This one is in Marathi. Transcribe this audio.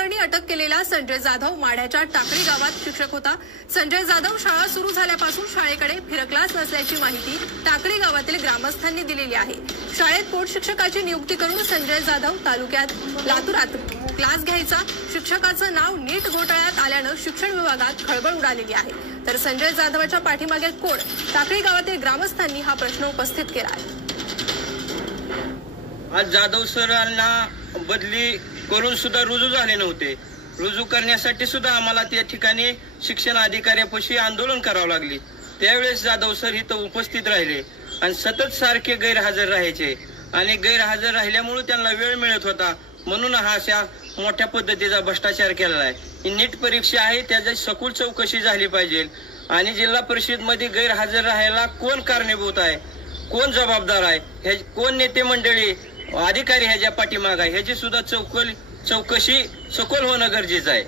प्रकरणी अटक केलेला संजय जाधव माढ्याच्या टाकळी गावात शिक्षक होता। संजय जाधव शाळा सुरू झाल्यापासून शाळेकडे फिरकलाच नसल्याची माहिती टाकळी गावातील ग्रामस्थांनी दिलेली आहे। शाळेत पोट शिक्षकाची नियुक्ती करून संजय जाधव तालुक्यात लातूरात क्लास घ्यायचा। शिक्षकाचं नाव नीट घोटाळ्यात आल्यानं शिक्षण विभागात खळबळ उडालेली आहे। तर संजय जाधवाच्या पाठीमागे कोण? टाकळी गावातील ग्रामस्थांनी हा प्रश्न उपस्थित केला आहे। आज जाधव सरांना बदली करून सुद्धा रुजू झाले नव्हते। रुजू करण्यासाठी सुद्धा आम्हाला त्या ठिकाणी शिक्षण अधिकाऱ्यापाशी आंदोलन करावं लागले। त्यावेळेस जाधव सर इथं उपस्थित राहिले आणि सतत सारखे गैरहजर राहायचे आणि गैरहजर राहिल्यामुळे त्यांना वेळ मिळत होता, म्हणून हा अशा मोठ्या पद्धतीचा भ्रष्टाचार केलेला आहे। ही नीट परीक्षा आहे, त्याची सखोल चौकशी झाली पाहिजे आणि जिल्हा परिषद मध्ये गैरहजर राहायला कोण कारणीभूत आहे, कोण जबाबदार आहे, हे कोण नेते मंडळी अधिकारी ह्याच्या पाठीमागे आहे, ह्याची सुद्धा चौकशी सखोल होणं गरजेचं आहे।